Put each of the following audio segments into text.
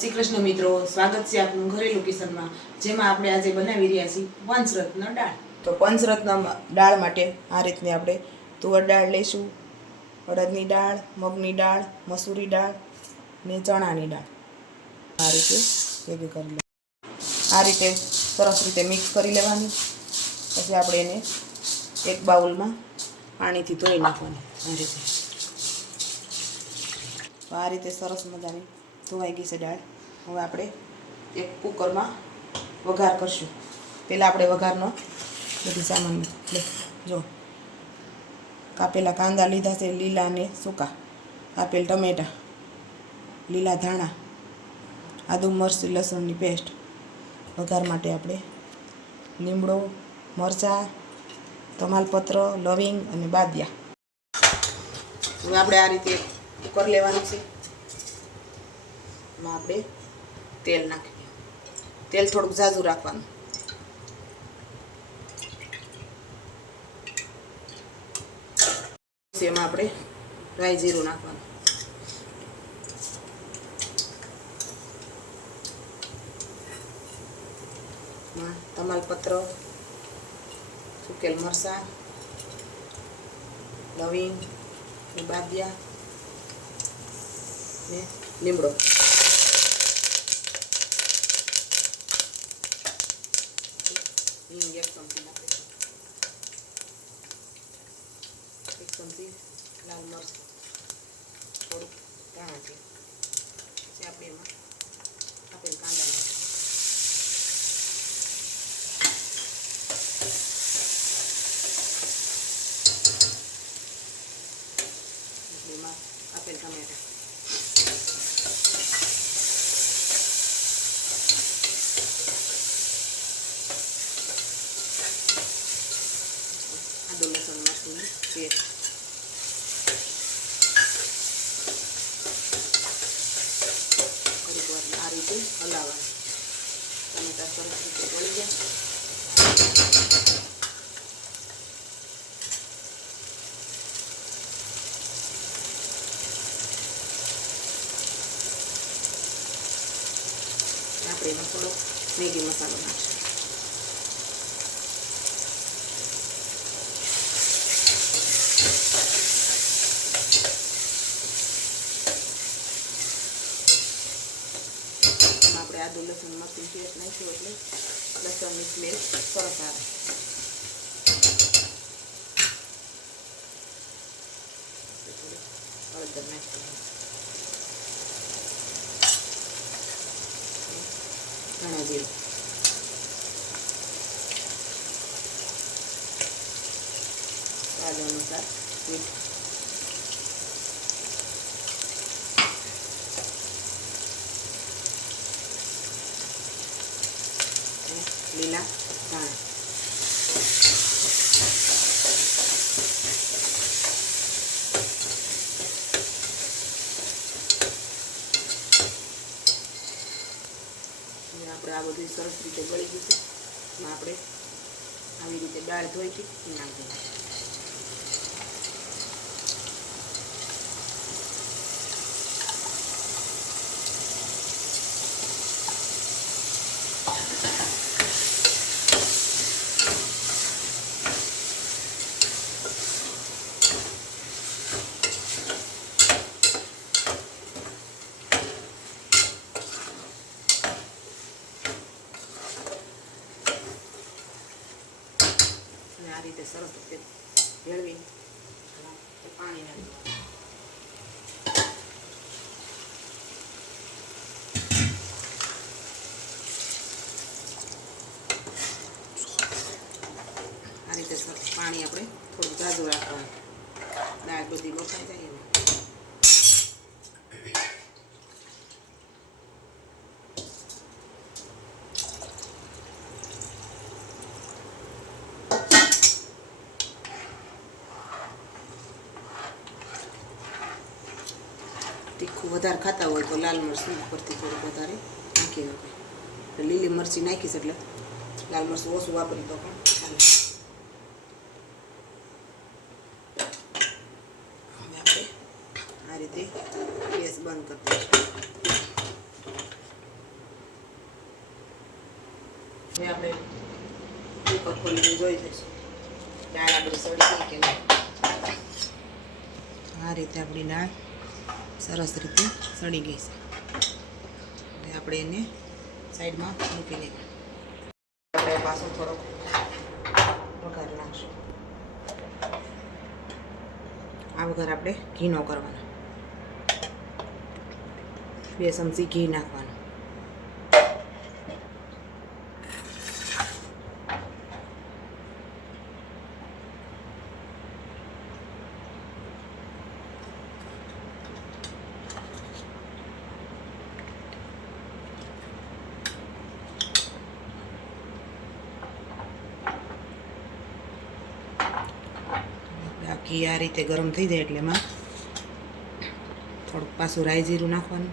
શ્રી કૃષ્ણ મિત્રો, સ્વાગત છે આપનું ઘરેલું કિચનમાં, જેમાં આપણે આજે બનાવી રહ્યા છીએ પંચરત્ન દાળ. તો પંચરત્ન દાળ માટે આ રીતની આપણે તુવર દાળ લઈશું, અડદની દાળ, મગની દાળ, મસૂરી દાળ ને ચણાની દાળ. આ રીતે ભેગી કરી લેવાની. આ રીતે સરસ રીતે મિક્સ કરી લેવાની. પછી આપણે એને એક બાઉલમાં પાણીથી ધોઈ નાખવાની. આ રીતે સરસ મજાની ધોવાઈ ગઈ છે દાળ. હવે આપણે એક કુકરમાં વઘાર કરશું. પહેલાં આપણે વઘારનો બધી સામાન જો કાપેલા કાંદા લીધા છે, લીલા અને સૂકા, કાપેલ ટમેટાં, લીલા ધાણા, આદુ મરચું લસણની પેસ્ટ. વઘાર માટે આપણે લીમડો, મરચાં, તમાલપત્ર, લવિંગ અને બાદિયા. હવે આપણે આ રીતે કુકર લેવાનું છે. એમાં આપણે તેલ નાખીએ. તેલ થોડુંક ઝાઝું રાખવાનું. એમાં આપણે રાઈ જીરું નાખવાનું. તમાલપત્ર, સૂકેલ મરચાં, લવિંગ, બાદિયા ને લીમડો. હિંગ એક ચમચી નાખીશું. એક ચમચી લાલ મરચ, થોડુંક ધાણા છે. પછી આપણે એમાં આપેલ કાંદા નાખીશું. એમાં આપેલ ટમેટા. આદુ લસણ મરચુંની પેસ્ટ. થોડીક વાર આ રીતે હલાવવાનું. ટમેટા સરસ રીતે ગળી જાય. આપણે એમાં થોડો મેગી મસાલો નાખીશું. આપણે આદુ લસણ મરચું પેસ્ટ નાખ્યું એટલે લસણની સ્મેલ સરસ આવે. હળદર નાખીશું. ધાણા જીરું. સ્વાદ અનુસાર મીઠું. લીલા ધાણા. આપણે આ બધું સરસ રીતે ગળી ગયું છે. એમાં આપણે આવી રીતે દાળ ધોઈ હતી એ નાખી દઈએ. આ રીતે સરસ રીતે ભેળવી પાણી નાખી. આ રીતે પાણી આપણે થોડું ઝાઝું રાખવાનું. દાળ બધી બફાઈ જાય ને. તીખું વધારે ખાતા હોય તો લાલ મરચું ઉપરથી થોડું વધારે નાખી શકાય. લીલી મરચી નાખીશ એટલે લાલ મરચું ઓછું વાપરી તો પણ ચાલે. હવે આપણે આ રીતે ગેસ બંધ કરી દઈશું. હવે આપણે કુકર ખોલીને જોઈ જઈશું દાળ આપણી સડી ગઈ કે નહીં. આ રીતે આપણી દાળ સરસ રીતે સડી ગઈ છે. હવે આપણે એને સાઈડમાં મૂકી લઈએ. આપણે પાછો થોડોક વઘાર નાખશું. આ વઘાર આપણે ઘીનો કરવાનો. 2 ચમચી ઘી નાખવાનું. ઘી આ રીતે ગરમ થઈ જાય એટલે એમાં થોડુંક પાછું રાઈ જીરું નાખવાનું.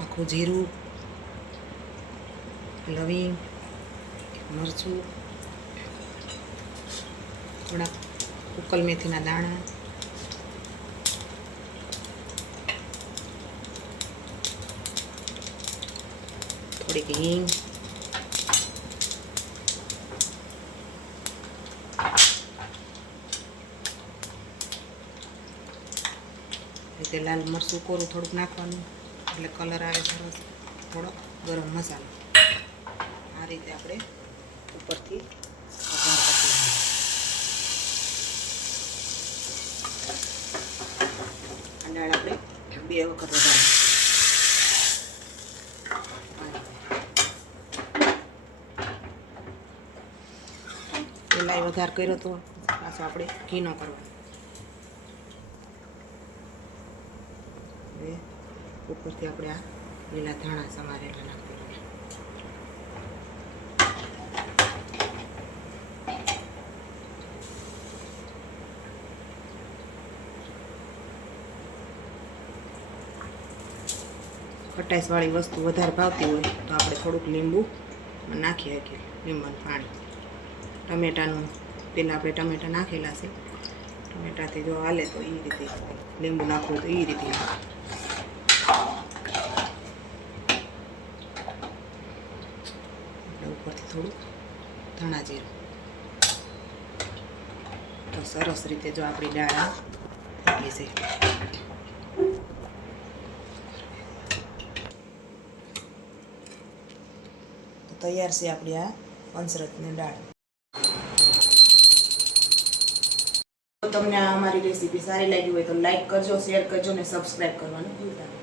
આખું જીરું, લવિંગ, મરચું, થોડાક ઉકલ મેથીના દાણા, થોડીક હિંગ, રીતે લાલ મરચું કોરું થોડુંક નાખવાનું એટલે કલર આવે સરસ. થોડો ગરમ મસાલો. આ રીતે આપણે ઉપરથી વઘાર કરી દઈએ. આ દાળ આપણે 2 વખત વઘારીએ. પહેલાં વઘાર કર્યો તો પાછો આપણે ઘીનો કરવાનો. હવે ઉપરથી આપણે આ લીલા ધાણા સમારેલા નાખી દઈએ. ખટાઈશવાળી વસ્તુ વધારે ભાવતી હોય તો આપણે થોડુંક લીંબુ નાખી શકીએ. લીંબાનું પાણી. ટમેટાનું પહેલાં આપણે ટમેટા નાખેલા છે. ટમેટાથી જો હાલે તો એ રીતે લીંબુ નાખવું તો એ રીતે એટલે ઉપરથી થોડું ધાણા જીરું. તો સરસ રીતે જો આપણી દાળ થઈ છે. તો તૈયાર છે આપણી આ પંચરત્નની દાળ. તમને આ અમારી રેસીપી સારી લાગી હોય તો લાઈક કરજો, શેર કરજો ને સબસ્ક્રાઈબ કરવાનું ભૂલતા નહીં.